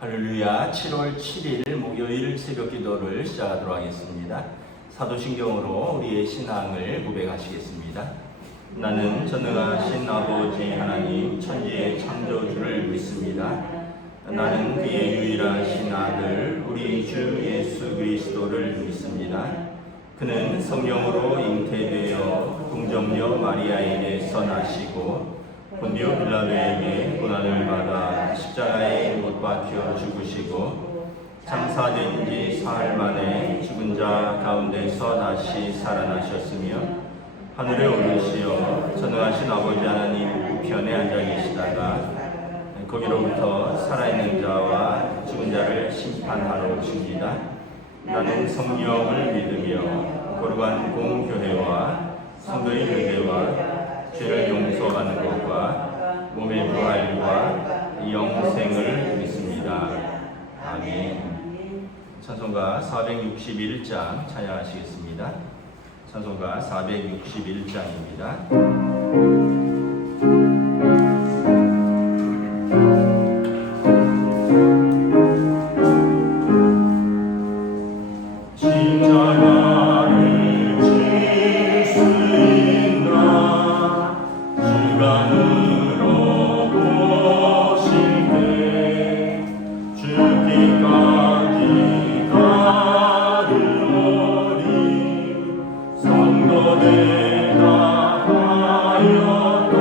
할렐루야. 7월 7일 목요일 새벽 기도를 시작하도록 하겠습니다. 사도신경으로 우리의 신앙을 고백하시겠습니다. 나는 전능하신 아버지 하나님 천지의 창조주를 믿습니다. 나는 그의 유일하신 아들 우리 주 예수 그리스도를 믿습니다. 그는 성령으로 잉태되어 동정녀 마리아에게서 나시고 본디오 빌라도에게 고난을 받아 십자가에 못 박혀 죽으시고 장사된 지 사흘 만에 죽은 자 가운데서 다시 살아나셨으며 하늘에 오르시어 전능하신 아버지 하나님 우편에 앉아 계시다가 거기로부터 살아있는 자와 죽은 자를 심판하러 오십니다. 나는 성령을 믿으며 거룩한 공교회와 성도의 교제와 죄를 용서하는 것과 몸의 부활과 영생을 믿습니다. 아멘. 찬송가 461장 찬양하시겠습니다. 찬송가 461장입니다. 성도되다 하여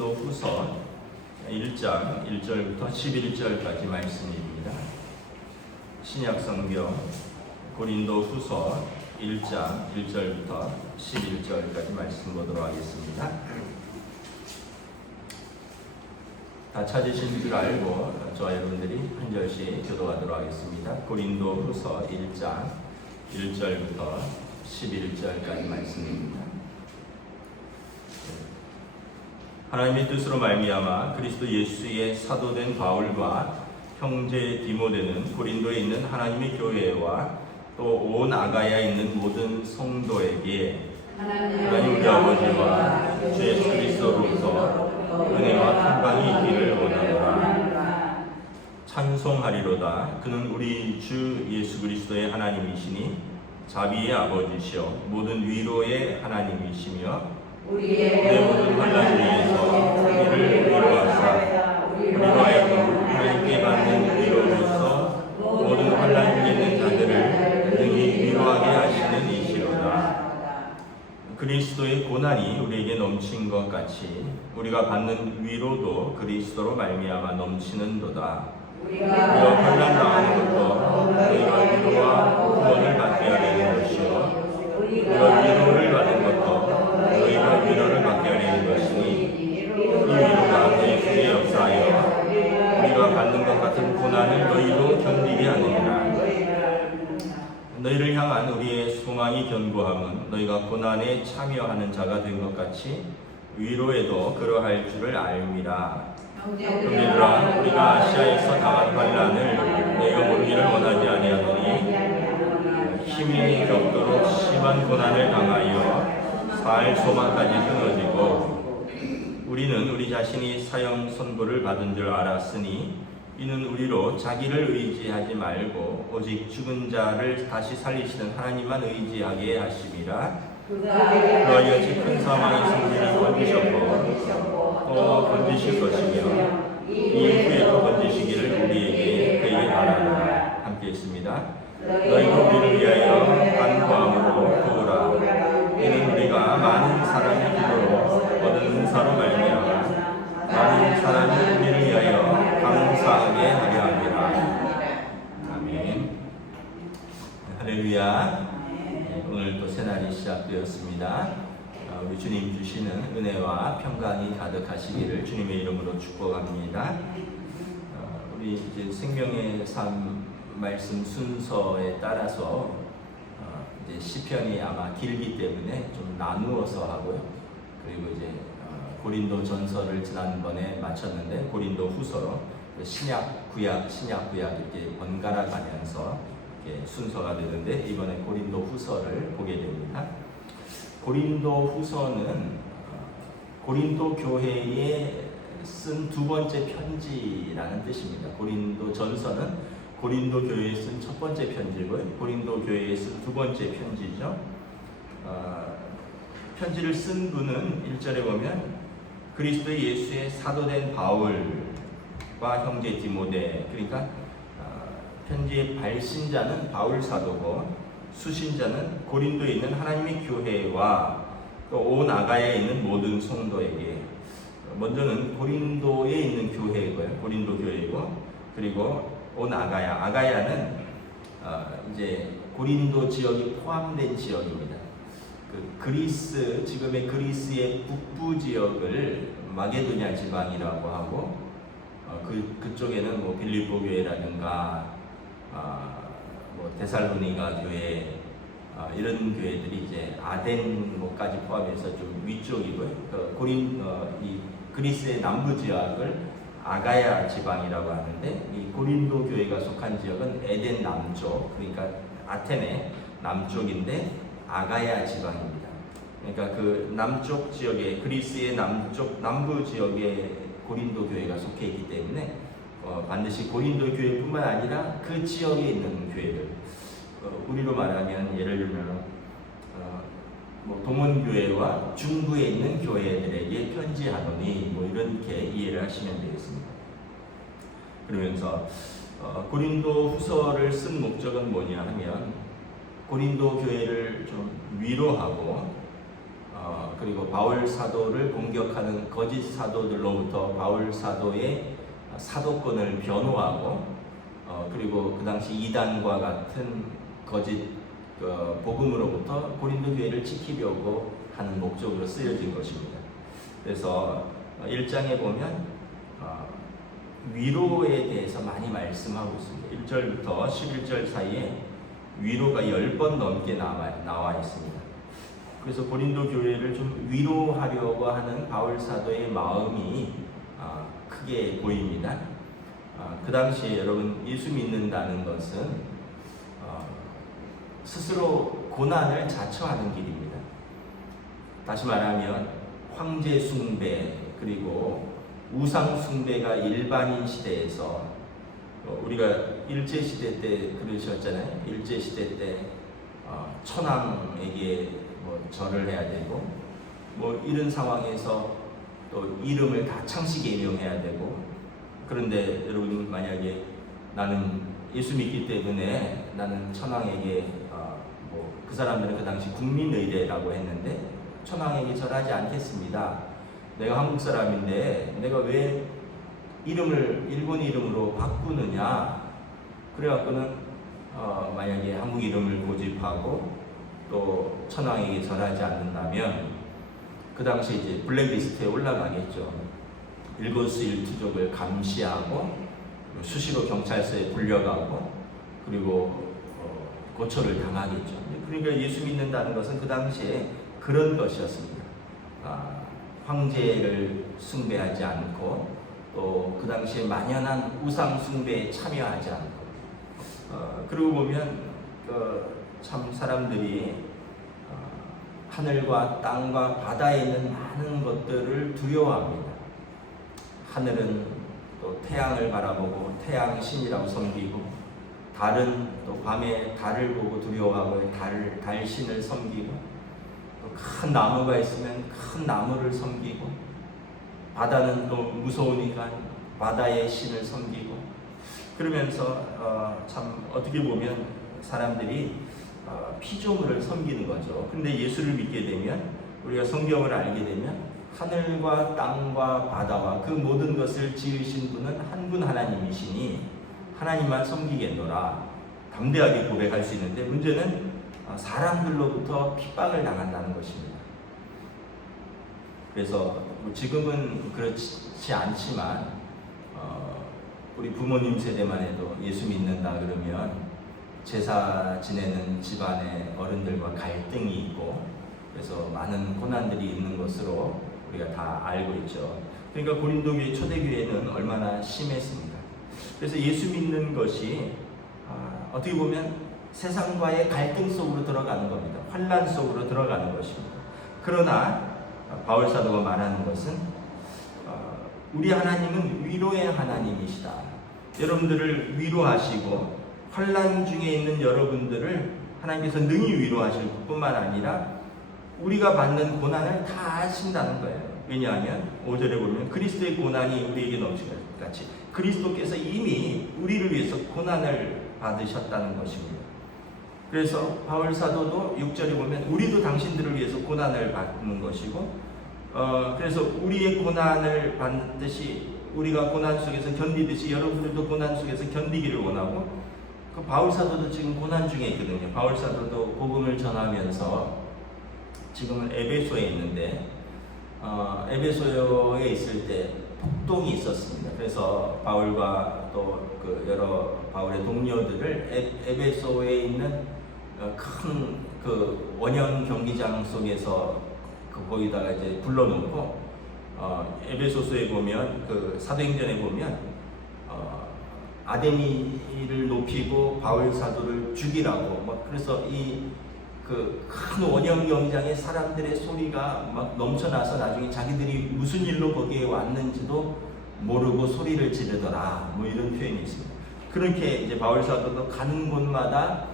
고린도 후서 1장 1절부터 11절까지 말씀입니다. 신약성경 고린도 후서 1장 1절부터 11절까지 말씀 보도록 하겠습니다. 다 찾으신 줄 알고 저와 여러분들이 한 절씩 교도하도록 하겠습니다. 고린도 후서 1장 1절부터 11절까지 말씀입니다. 하나님의 뜻으로 말미암아 그리스도 예수의 사도된 바울과 형제 디모데는 고린도에 있는 하나님의 교회와 또 온 아가야에 있는 모든 성도에게 하나님 우리 아버지와 주 예수 그리스도로부터 은혜와 평강이 있기를 원하노라. 찬송하리로다. 그는 우리 주 예수 그리스도의 하나님이시니 자비의 아버지시여 모든 위로의 하나님이시며 우리의 모든 환난 중에서 우리를 위로하사 우리로 하여금 하나님께 받는 위로로서 모든 환난 중에 있는 자들을 능히 위로하게 하시는 이시로다. 그리스도의 고난이 우리에게 넘친 것 같이 우리가 받는 위로도 그리스도로 말미암아 넘치는도다. 우리가 환난 당하는 것도 너희가 위로와 구원을 받게 하려는 것이요 우리가 위로를 받는 것도 너희가 위로를 받게 하려는 것이니 이 위로가 너희 속에 역사하여 우리가 받는 것 같은 고난을 너희도 견디게 하느니라. 너희를 향한 우리의 소망이 견고함은 너희가 고난에 참여하는 자가 된 것 같이 위로에도 그러할 줄을 알미라. 형제들아 우리가 아시아에서 당한 환난을 너희가 모르기를 원하지 아니하노니 힘이 겪도록 심한 고난을 당하여 살 소망까지 끊어지고 우리는 우리 자신이 사형 선고를 받은 줄 알았으니 이는 우리로 자기를 의지하지 말고 오직 죽은 자를 다시 살리시는 하나님만 의지하게 하심이라. 그하여 큰 사망의 승리를 건지셨고 또 건지실 것이며 이후에도 건지시기를 우리에게 되게 바라노라. 함께 있습니다. 너희도 우리를 위하여 간구함으로 도우라. 이는 우리가 많은 사람의 기도로 얻은 은사로 말미암아 많은 사람이 우리를 위하여 감사하게 하려 함이라. 아멘. 할렐루야. 오늘 또 새날이 시작되었습니다. 우리 주님 주시는 은혜와 평강이 가득하시기를 주님의 이름으로 축복합니다. 우리 이제 생명의 삶 말씀 순서에 따라서 이제 시편이 아마 길기 때문에 좀 나누어서 하고요. 그리고 이제 고린도 전서를 지난번에 마쳤는데 고린도 후서로 신약 구약 이렇게 번갈아 가면서 이렇게 순서가 되는데 이번에 고린도 후서를 보게 됩니다. 고린도 후서는 고린도 교회에 쓴 두 번째 편지라는 뜻입니다. 고린도 전서는 고린도 교회에 쓴 첫 번째 편지고요. 고린도 교회에 쓴 두 번째 편지죠. 편지를 쓴 분은 1절에 보면 그리스도 예수의 사도된 바울과 형제 디모데, 그러니까 편지의 발신자는 바울 사도고 수신자는 고린도에 있는 하나님의 교회와 또 온 아가야에 있는 모든 성도에게. 먼저는 고린도에 있는 교회고요. 고린도 교회고, 그리고 온 아가야는 이제 고린도 지역이 포함된 지역입니다. 그리스, 지금의 그리스의 북부 지역을 마게도냐 지방이라고 하고 그쪽에는 뭐 빌립보 교회라든가 뭐 데살로니가 교회 이런 교회들이 이제 아덴까지 포함해서 좀 위쪽이고요. 이 그리스의 남부 지역을 아가야 지방이라고 하는데 이 고린도 교회가 속한 지역은 에덴 남쪽, 그러니까 아테네 남쪽인데 아가야 지방입니다. 그러니까 그 남쪽 지역에 그리스의 남부 지역에 고린도 교회가 속해 있기 때문에 반드시 고린도 교회뿐만 아니라 그 지역에 있는 교회들, 우리로 말하면 예를 들면 뭐 동원교회와 중부에 있는 교회들에게 편지하노니 뭐 이렇게 이해를 하시면 되겠습니다. 그러면서 고린도 후서를 쓴 목적은 뭐냐 하면 고린도 교회를 좀 위로하고 그리고 바울 사도를 공격하는 거짓 사도들로부터 바울 사도의 사도권을 변호하고 그리고 그 당시 이단과 같은 거짓 복음으로부터 고린도 교회를 지키려고 하는 목적으로 쓰여진 것입니다. 그래서 1장에 보면 위로에 대해서 많이 말씀하고 있습니다. 1절부터 11절 사이에 위로가 10번 넘게 나와 있습니다. 그래서 고린도 교회를 좀 위로하려고 하는 바울 사도의 마음이 크게 보입니다. 그 당시에 여러분 예수 믿는다는 것은 스스로 고난을 자처하는 길입니다. 다시 말하면 황제 숭배 그리고 우상 숭배가 일반인 시대에서 우리가 일제 시대 때 그러셨잖아요. 일제 시대 때 천황에게 절을 해야 되고 이런 상황에서 또 이름을 다 창씨 개명해야 되고 그런데 여러분 만약에 나는 예수 믿기 때문에 나는 천황에게 그 사람들은 그 당시 국민의례라고 했는데 천황에게 절하지 않겠습니다. 내가 한국 사람인데 내가 왜 이름을 일본 이름으로 바꾸느냐? 그래갖고는 만약에 한국 이름을 고집하고 또 천황에게 절하지 않는다면 그 당시 이제 블랙리스트에 올라가겠죠. 일거수일투족을 감시하고 수시로 경찰서에 불려가고 그리고 고초를 당하겠죠. 그러니까 예수 믿는다는 것은 그 당시에 그런 것이었습니다. 황제를 숭배하지 않고 또 그 당시에 만연한 우상 숭배에 참여하지 않고 그러고 보면 참 사람들이 하늘과 땅과 바다에 있는 많은 것들을 두려워합니다. 하늘은 또 태양을 바라보고 태양 신이라고 섬기고 달은 또 밤에 달을 보고 두려워하고 달 신을 섬기고 또 큰 나무가 있으면 큰 나무를 섬기고 바다는 또 무서우니까 바다의 신을 섬기고 그러면서 참 어떻게 보면 사람들이 피조물을 섬기는 거죠. 근데 예수를 믿게 되면 우리가 성경을 알게 되면 하늘과 땅과 바다와 그 모든 것을 지으신 분은 한 분 하나님이시니 하나님만 섬기겠노라 담대하게 고백할 수 있는데 문제는 사람들로부터 핍박을 당한다는 것입니다. 그래서 지금은 그렇지 않지만 우리 부모님 세대만 해도 예수 믿는다 그러면 제사 지내는 집안의 어른들과 갈등이 있고 그래서 많은 고난들이 있는 것으로 우리가 다 알고 있죠. 그러니까 고린도 교회 초대교회는 얼마나 심했습니다. 그래서 예수 믿는 것이 어떻게 보면 세상과의 갈등 속으로 들어가는 겁니다. 환난 속으로 들어가는 것입니다. 그러나 바울 사도가 말하는 것은 우리 하나님은 위로의 하나님이시다. 여러분들을 위로하시고 환난 중에 있는 여러분들을 하나님께서 능히 위로하실 뿐만 아니라 우리가 받는 고난을 다 아신다는 거예요. 왜냐하면 5절에 보면 그리스도의 고난이 우리에게 넘치는 것 같이 그리스도께서 이미 우리를 위해서 고난을 받으셨다는 것입니다. 그래서 바울 사도도 6절에 보면 우리도 당신들을 위해서 고난을 받는 것이고 그래서 우리의 고난을 받듯이 우리가 고난 속에서 견디듯이 여러분들도 고난 속에서 견디기를 원하고 그 바울 사도도 지금 고난 중에 있거든요. 바울 사도도 복음을 전하면서 지금은 에베소에 있는데 에베소에 있을 때 폭동이 있었습니다. 그래서 바울과 또 그 여러 바울의 동료들을 에베소에 있는 큰 그 원형 경기장 속에서 거기다가 이제 불러놓고 에베소서에 보면 그 사도행전에 보면 아데미를 높이고 바울 사도를 죽이라고 그래서 이 그 큰 원형 경기장에 사람들의 소리가 막 넘쳐나서 나중에 자기들이 무슨 일로 거기에 왔는지도 모르고 소리를 지르더라 이런 표현이 있습니다. 그렇게 이제 바울 사도도 가는 곳마다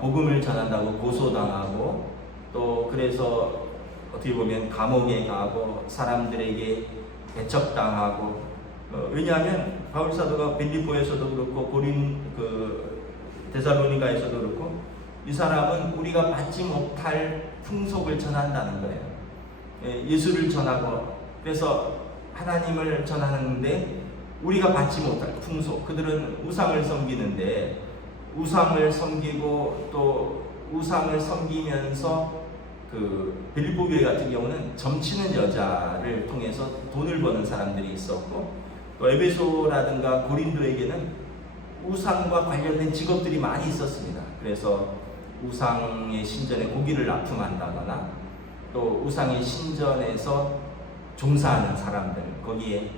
복음을 전한다고 고소당하고 또 그래서 어떻게 보면 감옥에 가고 사람들에게 배척당하고 왜냐하면 바울 사도가 빌립보에서도 그렇고 데살로니가에서도 그렇고 이 사람은 우리가 받지 못할 풍속을 전한다는 거예요. 예수를 전하고 그래서 하나님을 전하는데 우리가 받지 못할 풍속, 그들은 우상을 섬기는데 우상을 섬기고 또 우상을 섬기면서 그 빌립보 교회 같은 경우는 점치는 여자를 통해서 돈을 버는 사람들이 있었고 또 에베소라든가 고린도에게는 우상과 관련된 직업들이 많이 있었습니다. 그래서 우상의 신전에 고기를 납품한다거나 또 우상의 신전에서 종사하는 사람들, 거기에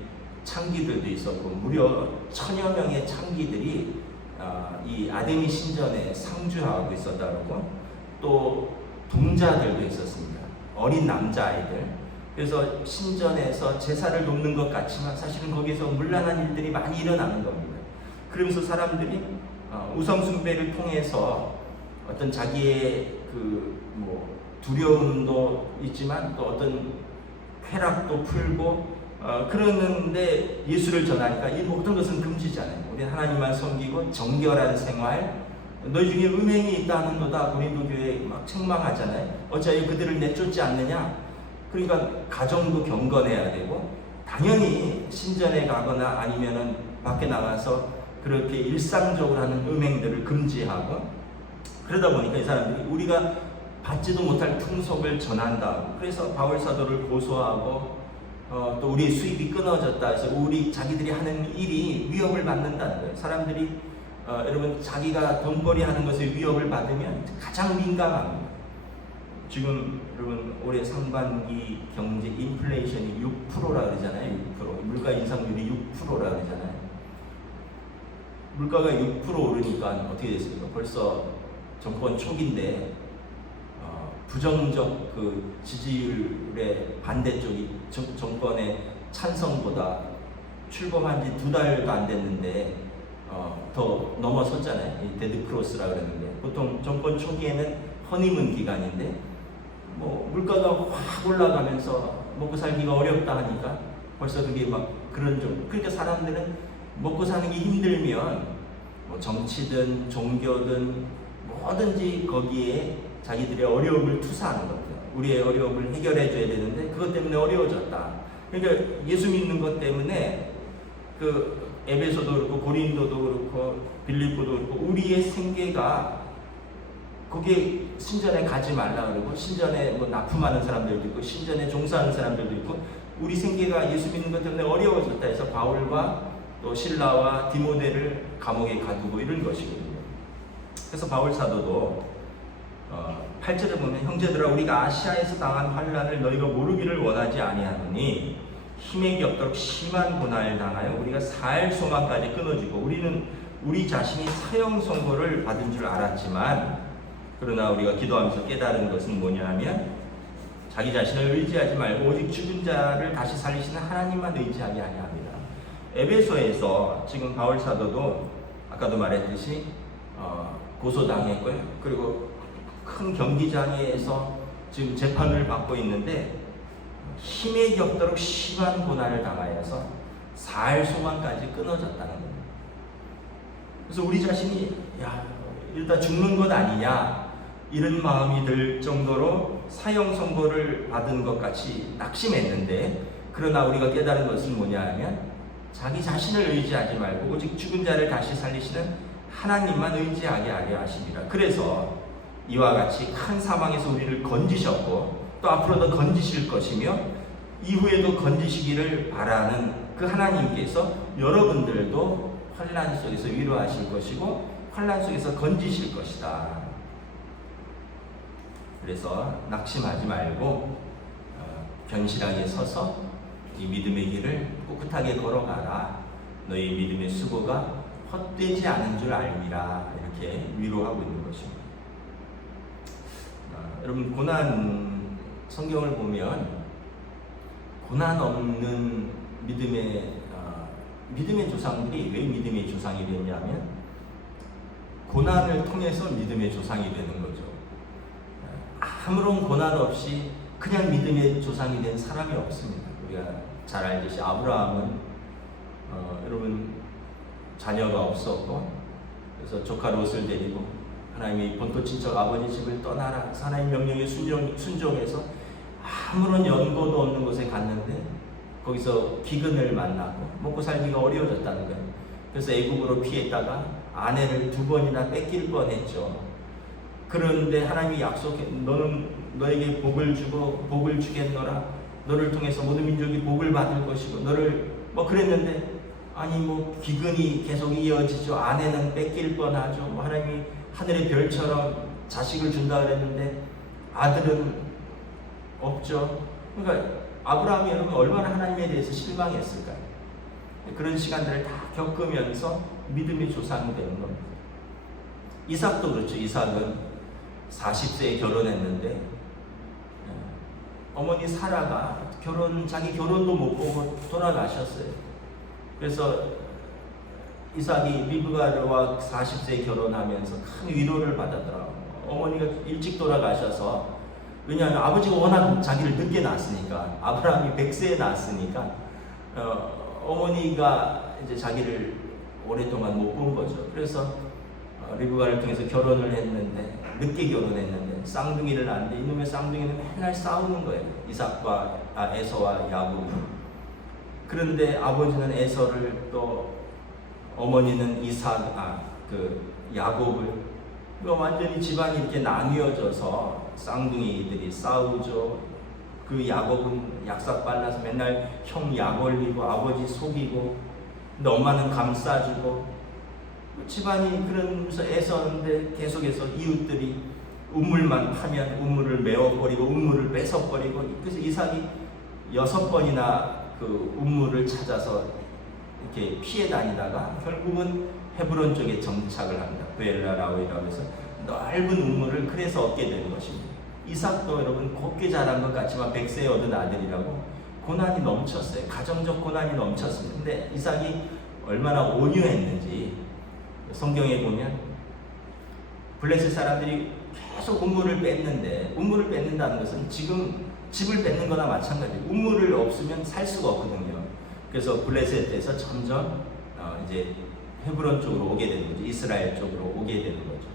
창기들도 있었고 무려 1000여 명의 창기들이 이 아데미 신전에 상주하고 있었다고, 또 동자들도 있었습니다. 어린 남자아이들. 그래서 신전에서 제사를 돕는 것 같지만 사실은 거기서 문란한 일들이 많이 일어나는 겁니다. 그러면서 사람들이 우상 숭배를 통해서 어떤 자기의 두려움도 있지만 또 어떤 쾌락도 풀고 그러는데 예수를 전하니까 이 모든 것은 금지잖아요. 우리 하나님만 섬기고 정결한 생활, 너희 중에 음행이 있다는도다 고린도 교회에 막 책망하잖아요. 어찌하여 그들을 내쫓지 않느냐. 그러니까 가정도 경건해야 되고 당연히 신전에 가거나 아니면은 밖에 나가서 그렇게 일상적으로 하는 음행들을 금지하고, 그러다 보니까 이 사람들이 우리가 받지도 못할 풍속을 전한다. 그래서 바울 사도를 고소하고 또 우리의 수입이 끊어졌다 해서 자기들이 하는 일이 위협을 받는다는 거예요. 사람들이 여러분 자기가 돈벌이 하는 것에 위협을 받으면 가장 민감합니다. 지금 여러분 올해 상반기 경제 인플레이션이 6%라 그러잖아요. 6%. 물가 인상률이 6%라 그러잖아요. 물가가 6% 오르니까 어떻게 됐습니까? 벌써 정권 초기인데 부정적 그 지지율의 반대쪽이 정권의 찬성보다 출범한 지 2달도 안 됐는데 더 넘어섰잖아요. 이 데드크로스라 그러는데 보통 정권 초기에는 허니문 기간인데 물가가 확 올라가면서 먹고 살기가 어렵다 하니까 벌써 그게 막 그런 그러니까 사람들은 먹고 사는 게 힘들면 정치든 종교든 뭐든지 거기에 자기들의 어려움을 투사하는 겁니다. 우리의 어려움을 해결해 줘야 되는데 그것 때문에 어려워졌다. 그러니까 예수 믿는 것 때문에 그 에베소도 그렇고 고린도도 그렇고 빌립보도 그렇고 우리의 생계가 거기에 신전에 가지 말라 그러고 신전에 납품하는 사람들도 있고 신전에 종사하는 사람들도 있고 우리 생계가 예수 믿는 것 때문에 어려워졌다 해서 바울과 또 실라와 디모데를 감옥에 가두고 이런 것이거든요. 그래서 바울 사도도 8절에 보면 형제들아 우리가 아시아에서 당한 환난을 너희가 모르기를 원하지 아니하노니 힘에 겹도록 심한 고난을 당하여 우리가 살 소망까지 끊어지고 우리는 우리 자신이 사형 선고를 받은 줄 알았지만 그러나 우리가 기도하면서 깨달은 것은 뭐냐 하면 자기 자신을 의지하지 말고 오직 죽은 자를 다시 살리시는 하나님만 의지하게 하려 합니다. 에베소에서 지금 바울 사도도 아까도 말했듯이 고소당했고요. 그리고 큰 경기장에서 지금 재판을 받고 있는데 힘에 겹도록 심한 고난을 당하여서 살 소망까지 끊어졌다는 겁니다. 그래서 우리 자신이 이러다 죽는 것 아니냐 이런 마음이 들 정도로 사형 선고를 받은 것 같이 낙심했는데 그러나 우리가 깨달은 것은 뭐냐 하면 자기 자신을 의지하지 말고 오직 죽은 자를 다시 살리시는 하나님만 의지하게 하려 하십니다. 그래서 이와 같이 큰 사망에서 우리를 건지셨고 또 앞으로도 건지실 것이며 이후에도 건지시기를 바라는 그 하나님께서 여러분들도 환난 속에서 위로하실 것이고 환난 속에서 건지실 것이다. 그래서 낙심하지 말고 견실하게 서서 이 믿음의 길을 꿋꿋하게 걸어가라. 너희 믿음의 수고가 헛되지 않은 줄 알미라. 이렇게 위로하고 있는 것입니다. 여러분 성경을 보면 고난 없는 믿음의 조상들이 왜 믿음의 조상이 됐냐면 고난을 통해서 믿음의 조상이 되는 거죠. 아무런 고난 없이 그냥 믿음의 조상이 된 사람이 없습니다. 우리가 잘 알듯이 아브라함은 여러분 자녀가 없었고 그래서 조카 롯을 데리고 하나님의 본토 친척 아버지 집을 떠나라 하나님 명령에 순종해서 아무런 연고도 없는 곳에 갔는데 거기서 기근을 만나고 먹고 살기가 어려워졌다는 거예요. 그래서 애국으로 피했다가 아내를 2번이나 뺏길 뻔했죠. 그런데 하나님이 약속해, 너는 너에게 복을 주고 복을 주겠노라, 너를 통해서 모든 민족이 복을 받을 것이고 너를 그랬는데, 아니 기근이 계속 이어지죠. 아내는 뺏길 뻔하죠. 하나님이 하늘의 별처럼 자식을 준다 그랬는데 아들은 없죠. 그러니까 아브라함이 여러분 얼마나 하나님에 대해서 실망했을까요? 그런 시간들을 다 겪으면서 믿음의 조상이 되는 겁니다. 이삭도 그렇죠. 이삭은 40세에 결혼했는데 어머니 사라가 자기 결혼도 못 보고 돌아가셨어요. 그래서 이삭이 리브가와 40세에 결혼하면서 큰 위로를 받았더라고요. 어머니가 일찍 돌아가셔서, 왜냐하면 아버지가 워낙 자기를 늦게 낳았으니까, 아브라함이 100세에 낳았으니까 어머니가 이제 자기를 오랫동안 못 본 거죠. 그래서 리브가를 통해서 결혼을 했는데, 늦게 결혼했는데 쌍둥이를 낳았는데 이놈의 쌍둥이는 맨날 싸우는 거예요. 에서와 야곱. 그런데 아버지는 에서를, 또 어머니는 야곱을, 완전히 집안이 이렇게 나뉘어져서 쌍둥이들이 싸우죠. 그 야곱은 약삭 빨라서 맨날 형 약 올리고 아버지 속이고, 근데 엄마는 감싸주고, 집안이 그러면서 애서는데 계속해서 이웃들이 우물만 파면 우물을 메워버리고 우물을 뺏어버리고, 그래서 이삭이 6번이나 그 우물을 찾아서 이렇게 피해 다니다가 결국은 헤브론 쪽에 정착을 합니다. 베엘라라오이라고 해서 넓은 우물을 그래서 얻게 되는 것입니다. 이삭도 여러분 곱게 자란 것 같지만 100세에 얻은 아들이라고 고난이 넘쳤어요. 가정적 고난이 넘쳤습니다. 근데 이삭이 얼마나 온유했는지 성경에 보면 블레셋 사람들이 계속 우물을 뺐는데, 우물을 뺏는다는 것은 지금 집을 뺏는 거나 마찬가지예요. 우물을 없으면 살 수가 없거든요. 그래서 블레셋에서 점점 이제 헤브론 쪽으로 오게 되는 거죠. 이스라엘 쪽으로 오게 되는 거죠.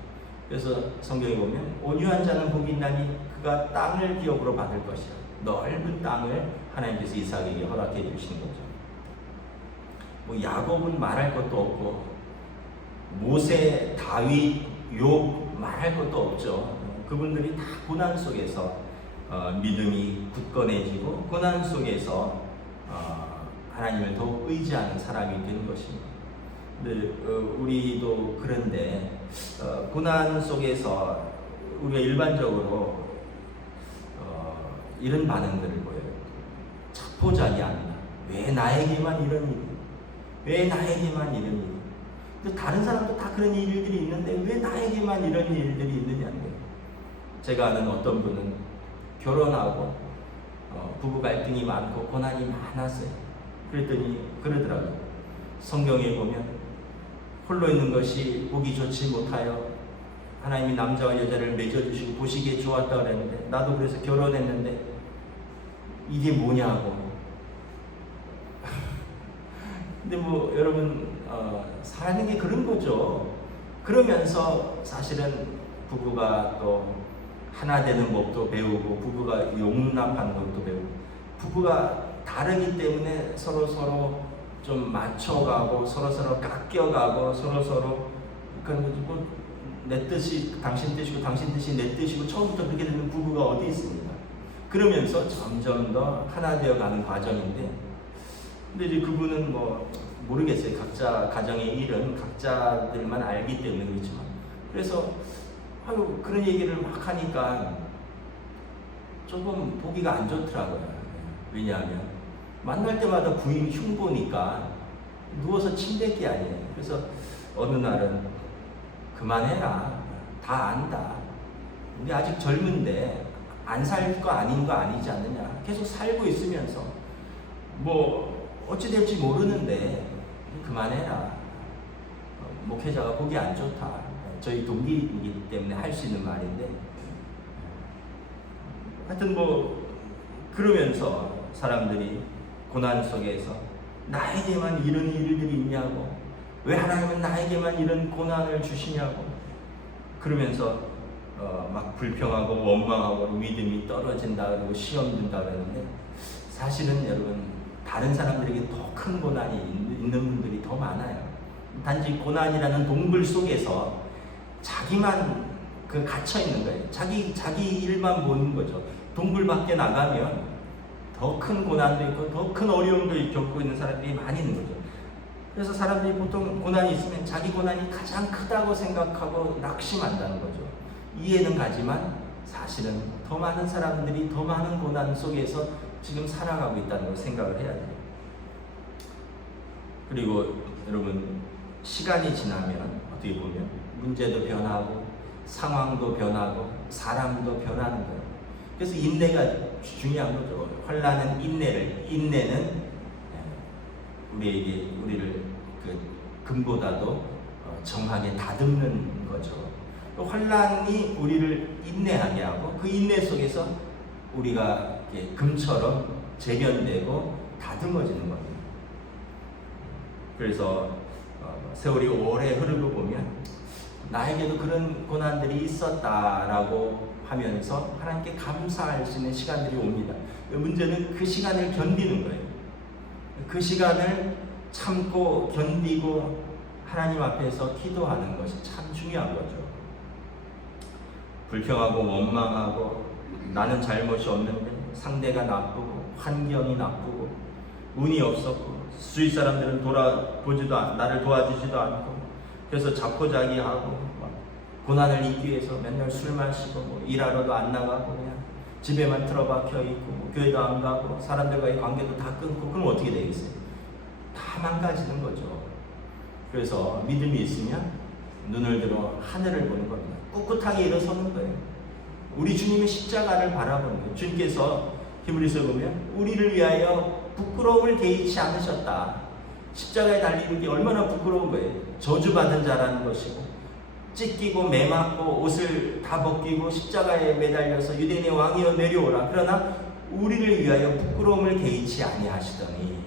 그래서 성경에 보면 온유한 자는 복이 있나니 그가 땅을 기업으로 받을 것이라. 넓은 땅을 하나님께서 이삭에게 허락해 주신 거죠. 야곱은 말할 것도 없고, 모세, 다윗, 욥 말할 것도 없죠. 그분들이 다 고난 속에서 믿음이 굳건해지고 고난 속에서 하나님을 더욱 의지하는 사람이 된 것입니다. 근데 우리도 그런데 고난 속에서 우리가 일반적으로 이런 반응들을 보여요. 자포자기합니다. 왜 나에게만 이런 일이? 왜 나에게만 이런 일이? 근데 다른 사람도 다 그런 일들이 있는데 왜 나에게만 이런 일들이 있느냐는 거예요. 제가 아는 어떤 분은 결혼하고 부부 갈등이 많고 고난이 많았어요. 그랬더니 그러더라고요. 성경에 보면 홀로 있는 것이 보기 좋지 못하여 하나님이 남자와 여자를 맺어주시고 보시기에 좋았다 그랬는데, 나도 그래서 결혼했는데 이게 뭐냐고. 근데 여러분 사는 게 그런 거죠. 그러면서 사실은 부부가 또 하나 되는 법도 배우고, 부부가 용납하는 것도 배우고, 부부가 다르기 때문에 서로 좀 맞춰가고 서로 깎여가고 서로 그런 내 뜻이 당신 뜻이고 당신 뜻이 내 뜻이고 처음부터 그렇게 되는 부부가 어디 있습니까? 그러면서 점점 더 하나 되어가는 과정인데, 근데 이제 그분은 모르겠어요. 각자 가정의 일은 각자들만 알기 때문에 그렇지만, 그래서 그런 얘기를 막 하니까 조금 보기가 안 좋더라고요. 왜냐하면 만날 때마다 부인 흉보니까 누워서 침뱉기 아니에요. 그래서 어느 날은 그만해라. 다 안다. 우리 아직 젊은데 안 살 거 아닌 거 아니지 않느냐. 계속 살고 있으면서 어찌 될지 모르는데 그만해라. 목회자가 보기 안 좋다. 저희 동기이기 때문에 할 수 있는 말인데, 하여튼 그러면서 사람들이 고난 속에서 나에게만 이런 일들이 있냐고, 왜 하나님은 나에게만 이런 고난을 주시냐고, 그러면서 막 불평하고 원망하고 믿음이 떨어진다 그러고 시험 든다 그러는데, 사실은 여러분 다른 사람들에게 더 큰 고난이 있는 분들이 더 많아요. 단지 고난이라는 동굴 속에서 자기만 갇혀 있는 거예요. 자기 일만 보는 거죠. 동굴 밖에 나가면 더 큰 고난도 있고 더 큰 어려움도 겪고 있는 사람들이 많이 있는 거죠. 그래서 사람들이 보통 고난이 있으면 자기 고난이 가장 크다고 생각하고 낙심한다는 거죠. 이해는 가지만 사실은 더 많은 사람들이 더 많은 고난 속에서 지금 살아가고 있다는 걸 생각을 해야 돼요. 그리고 여러분, 시간이 지나면 어떻게 보면 문제도 변하고 상황도 변하고 사람도 변하는 거예요. 그래서 인내가 중요한 거죠. 환난은 인내는 우리를 금보다도 정하게 다듬는 거죠. 환난이 우리를 인내하게 하고 그 인내 속에서 우리가 금처럼 재련되고 다듬어지는 겁니다. 그래서 세월이 오래 흐르고 보면 나에게도 그런 고난들이 있었다라고 하면서 하나님께 감사할 수 있는 시간들이 옵니다. 문제는 그 시간을 견디는 거예요. 그 시간을 참고 견디고 하나님 앞에서 기도하는 것이 참 중요한 거죠. 불평하고 원망하고 나는 잘못이 없는데 상대가 나쁘고 환경이 나쁘고 운이 없었고 주위 사람들은 나를 도와주지도 않고, 그래서 자포자기하고 고난을 잊기 위해서 맨날 술 마시고 일하러도 안 나가고 그냥 집에만 틀어박혀 있고 교회도 안 가고 사람들과의 관계도 다 끊고, 그럼 어떻게 되겠어요? 다 망가지는 거죠. 그래서 믿음이 있으면 눈을 들어 하늘을 보는 겁니다. 꿋꿋하게 일어서는 거예요. 우리 주님의 십자가를 바라보는 거예요. 주님께서 히브리서에 보면 우리를 위하여 부끄러움을 개의치 않으셨다. 십자가에 달리는 게 얼마나 부끄러운 거예요. 저주받은 자라는 것이고, 찢기고 매맞고 옷을 다 벗기고 십자가에 매달려서 유대인의 왕이여 내려오라. 그러나 우리를 위하여 부끄러움을 개의치 아니하시더니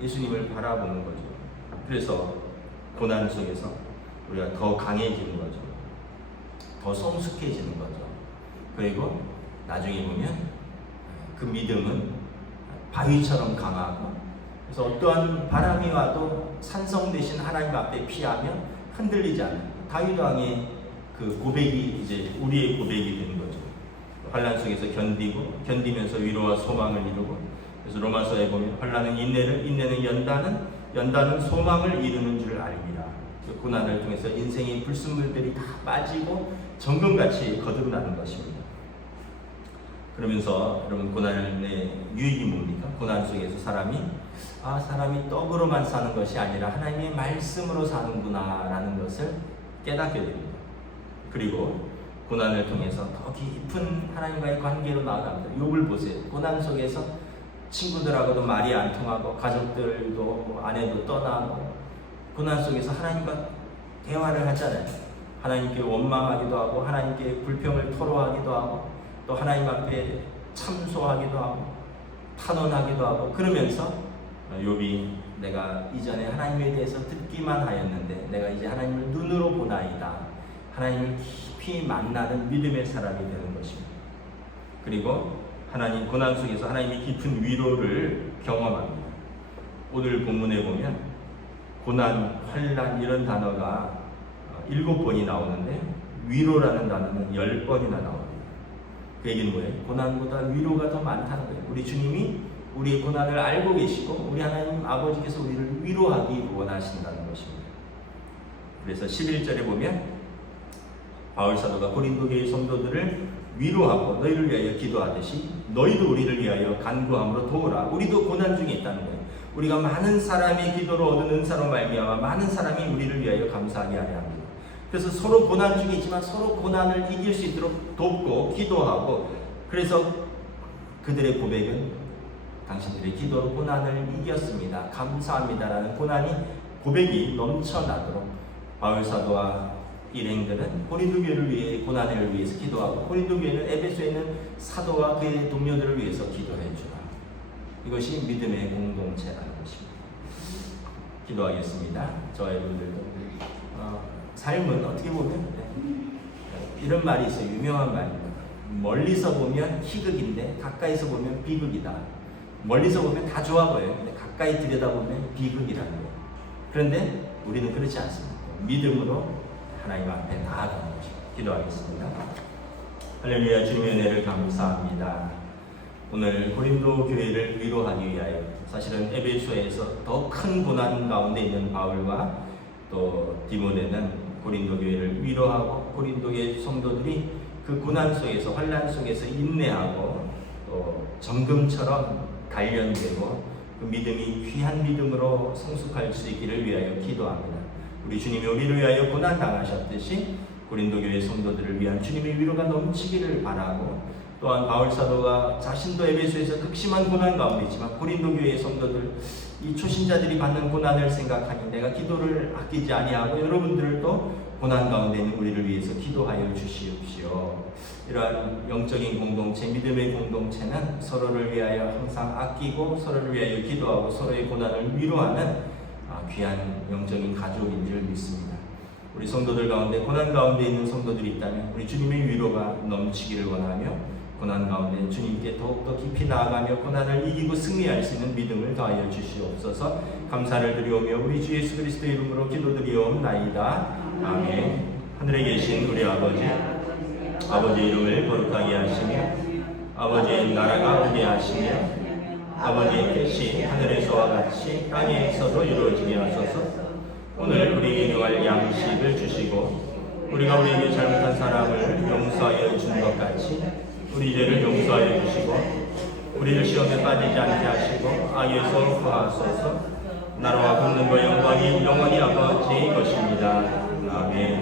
예수님을 바라보는 거죠. 그래서 고난 속에서 우리가 더 강해지는 거죠. 더 성숙해지는 거죠. 그리고 나중에 보면 그 믿음은 바위처럼 강하고, 그래서 어떠한 바람이 와도 산성 대신 하나님 앞에 피하면 흔들리지 않아요. 다윗 왕의 그 고백이 이제 우리의 고백이 되는 거죠. 환난 속에서 견디면서 위로와 소망을 이루고, 그래서 로마서에 보면 환난은 인내는 연단은 소망을 이루는 줄 알미라. 고난을 통해서 인생의 불순물들이 다 빠지고 정금같이 거듭나는 것입니다. 그러면서 여러분, 고난의 유익이 뭡니까? 고난 속에서 사람이 떡으로만 사는 것이 아니라 하나님의 말씀으로 사는구나 라는 것을 깨닫게 됩니다. 그리고 고난을 통해서 더 깊은 하나님과의 관계로 나아갑니다. 욥을 보세요. 고난 속에서 친구들하고도 말이 안 통하고 가족들도 아내도 떠나고 고난 속에서 하나님과 대화를 하잖아요. 하나님께 원망하기도 하고 하나님께 불평을 토로하기도 하고 또 하나님 앞에 참소하기도 하고 탄원하기도 하고, 그러면서 욥이 내가 이전에 하나님에 대해서 듣기만 하였는데 내가 이제 하나님을 눈으로 보나이다. 하나님을 깊이 만나는 믿음의 사람이 되는 것입니다. 그리고 고난 속에서 하나님의 깊은 위로를 경험합니다. 오늘 본문에 보면 고난, 환난 이런 단어가 7번이 나오는데 위로라는 단어는 10번이나 나옵니다. 그 얘기는 뭐예요? 고난보다 위로가 더 많다는 거예요. 우리 주님이 우리의 고난을 알고 계시고 우리 하나님 아버지께서 우리를 위로하기 원하신다는 것입니다. 그래서 11절에 보면 바울 사도가 고린도 교회 성도들을 위로하고 너희를 위하여 기도하듯이 너희도 우리를 위하여 간구함으로 도우라. 우리도 고난 중에 있다는 거예요. 우리가 많은 사람의 기도로 얻은 은사로 말미암아 많은 사람이 우리를 위하여 감사하게 하려 합니다. 그래서 서로 고난 중에 있지만 서로 고난을 이길 수 있도록 돕고 기도하고, 그래서 그들의 고백은 당신들의 기도로 고난을 이겼습니다. 감사합니다라는 고백이 넘쳐나도록 바울 사도와 일행들은 고린도 교회를 위해 고난을 위해서 기도하고, 고린도 교회는 에베소에 있는 사도와 그의 동료들을 위해서 기도해 주라. 이것이 믿음의 공동체라는 것입니다. 기도하겠습니다. 저와 여러분들도 삶은 어떻게 보면 이런 말이 있어요. 유명한 말입니다. 멀리서 보면 희극인데 가까이서 보면 비극이다. 멀리서 보면 다 좋아 보여요. 근데 가까이 들여다보면 비극이라는 거예요. 그런데 우리는 그렇지 않습니다. 믿음으로 하나님 앞에 나아가는 것입니다. 기도하겠습니다. 할렐루야. 주님의 은혜를 감사합니다. 오늘 고린도 교회를 위로하기 위하여 사실은 에베소에서 더 큰 고난 가운데 있는 바울과 또 디모데는 고린도 교회를 위로하고 고린도의 성도들이 그 고난 속에서 환난 속에서 인내하고 또 정금처럼 단련되고 그 믿음이 귀한 믿음으로 성숙할 수 있기를 위하여 기도합니다. 우리 주님이 우리를 위하여 고난 당하셨듯이 고린도 교회 성도들을 위한 주님의 위로가 넘치기를 바라고 또한 바울 사도가 자신도 에베소에서 극심한 고난 가운데 있지만 고린도 교회의 성도들 이 초신자들이 받는 고난을 생각하니 내가 기도를 아끼지 아니하고 여러분들도 고난 가운데 있는 우리를 위해서 기도하여 주시옵시오. 이러한 영적인 공동체, 믿음의 공동체는 서로를 위하여 항상 아끼고 서로를 위하여 기도하고 서로의 고난을 위로하는 귀한 영적인 가족인 줄 믿습니다. 우리 성도들 가운데 고난 가운데 있는 성도들이 있다면 우리 주님의 위로가 넘치기를 원하며 고난 가운데 주님께 더욱더 깊이 나아가며 고난을 이기고 승리할 수 있는 믿음을 더하여 주시옵소서. 감사를 드리오며 우리 주 예수 그리스도의 이름으로 기도드리옵나이다. 아멘. 하늘에 계신 우리 아버지의 이름을 거룩하게 하시며 아버지의 나라가 오게 하시며 아버지의 뜻이 하늘에서와 같이 땅에서도 이루어지게 하소서. 오늘 우리에게 요할 양식을 주시고 우리가 우리에게 잘못한 사람을 용서하여 준 것 같이 우리 죄를 용서하여 주시고 우리를 시험에 빠지지 않게 하시고 악에서 구하소서. 나라와 권능과 영광이 영원히 아버지의 것입니다. 아멘.